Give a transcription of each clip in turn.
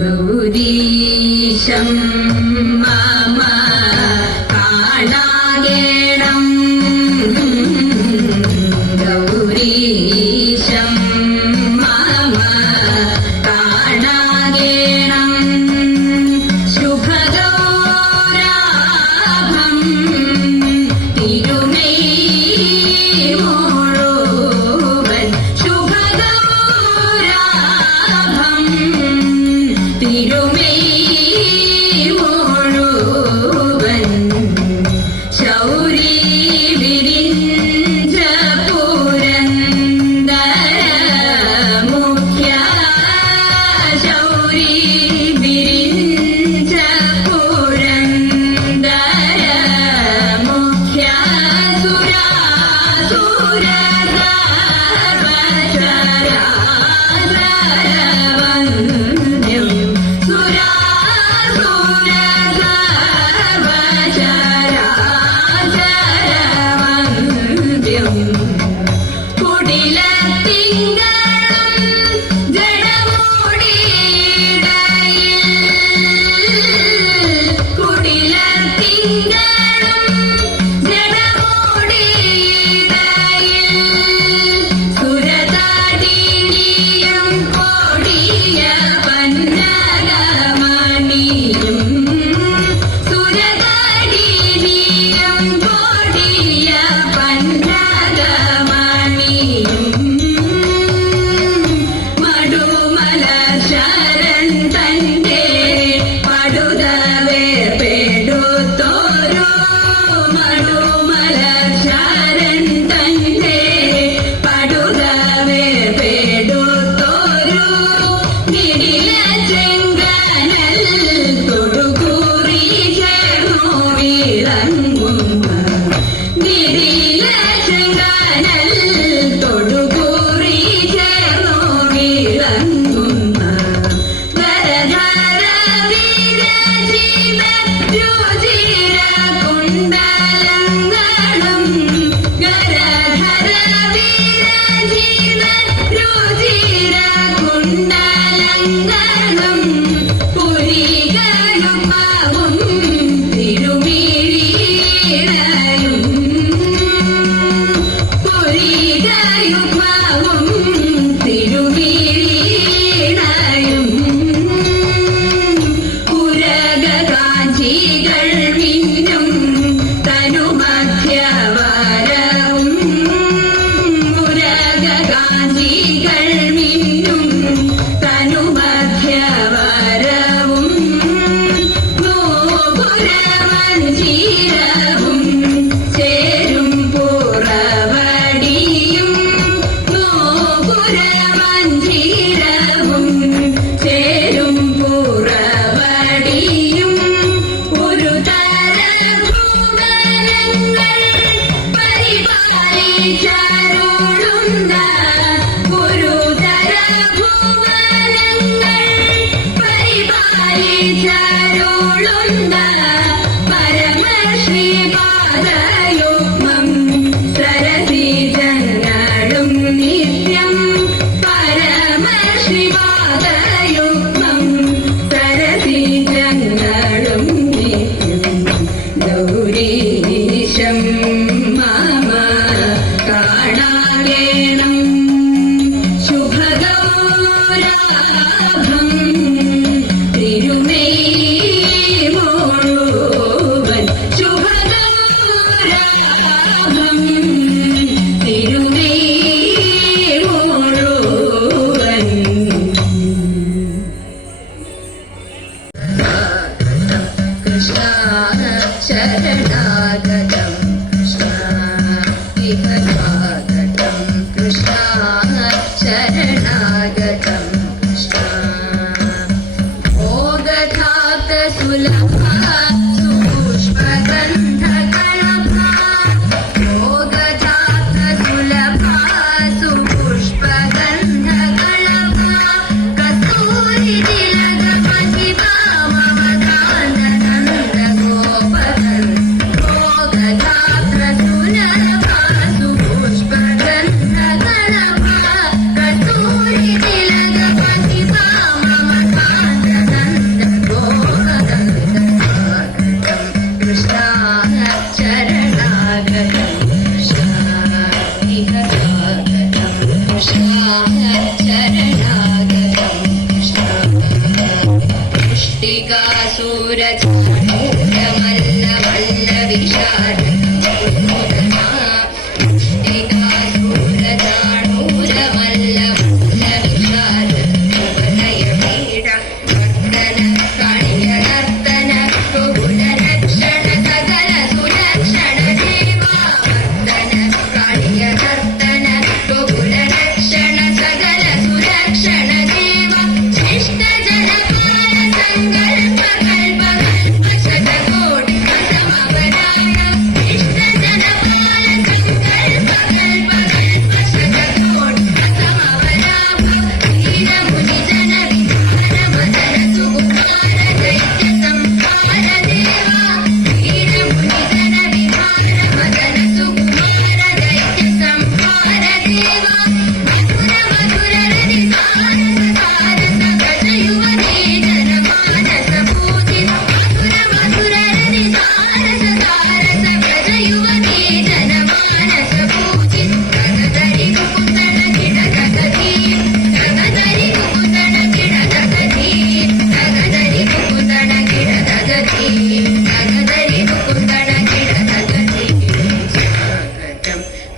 ഗൗരീശം മമ കാണാകേണം ഗൗരീശം മമ കാണാകേണം ശുഭഗൗരാഭം തിരുമൈ മുഴുവൻ ശുഭഗൗരാഭം തിരുമൈ മുഴുവൻ ശൗരി വിരിഞ്ച പുരന്ദര മുഖ്യ ശൗരി വിരിഞ്ച പുരന്ദര മുഖ്യ സുരാസുര സർവചരാചരവന്ദ്യം സുരാസുര സർവചരാചരവന്ദ്യം കുടിലത്തിങ്കളും ജഡമൂടിയിടയിൽ കുടിലത്തിങ്കളും ജഡമൂടിയിടയിൽ സുരതാടിനിയും കൊടിയ പന്നകമണിയും സുരതാടിനിയും കൊടിയ പന്നകമണിയും മടുമല ശരൺ തന്റെ പടുതവേ പെടുത്തോരോ മടുമല ശരൺ തന്റെ പടുതവേ പെടുത്തോരോ നിടില ചെങ്കനൽ തൊടുകൂറി ചേർന്നു വിളങ്ങുന്ന നിടില ചെങ്കനൽ തൊടുകൂറി ചേർന്നു വിളങ്ങുന്ന ധരധര വിരചിത രുചിര കുണ്ടലങ്ങളും ഗരധര വിരചിത രുചിര കുണ്ടലങ്ങളും പുരികളുമാവും തിരുമിഴിയിടയും പുരികളുമാവും തിരുമിഴിയിടയും പുരകാഞ്ചികൾ മിന്നും തനുമധ്യവരവും പുരകാഞ്ചികൾ മിന്നും തനുമധ്യവരവും നോപുരമഞ്ജീരവും ചേരും പുറവടിയും നോപുരമഞ്ജീരവും ചേരും പുറവടിയും ഒരു തരഭുവനങ്ങൾ പരിപാലിച്ചാരുളുന്ന ഒരു തരഭുവനങ്ങൾ പരിപാലിച്ചാരുളുന്ന പരമശ്രീപാദയുഗ്മം സരസിജങ്ങളും നിത്യം പരമശ്രീപാദയുഗ്മം സരസിജങ്ങളും നിത്യം ഗൗരീശം മമ കാണാകേണം ശുഭഗൗരാഭം തിരുമൈ മുഴുവൻ ശുഭഗൗരാഭം തിരുമൈ മുഴുവൻ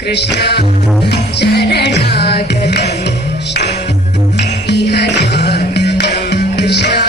कृष्ण शरणागतं कृष्ण इह स्वागतं कृष्ण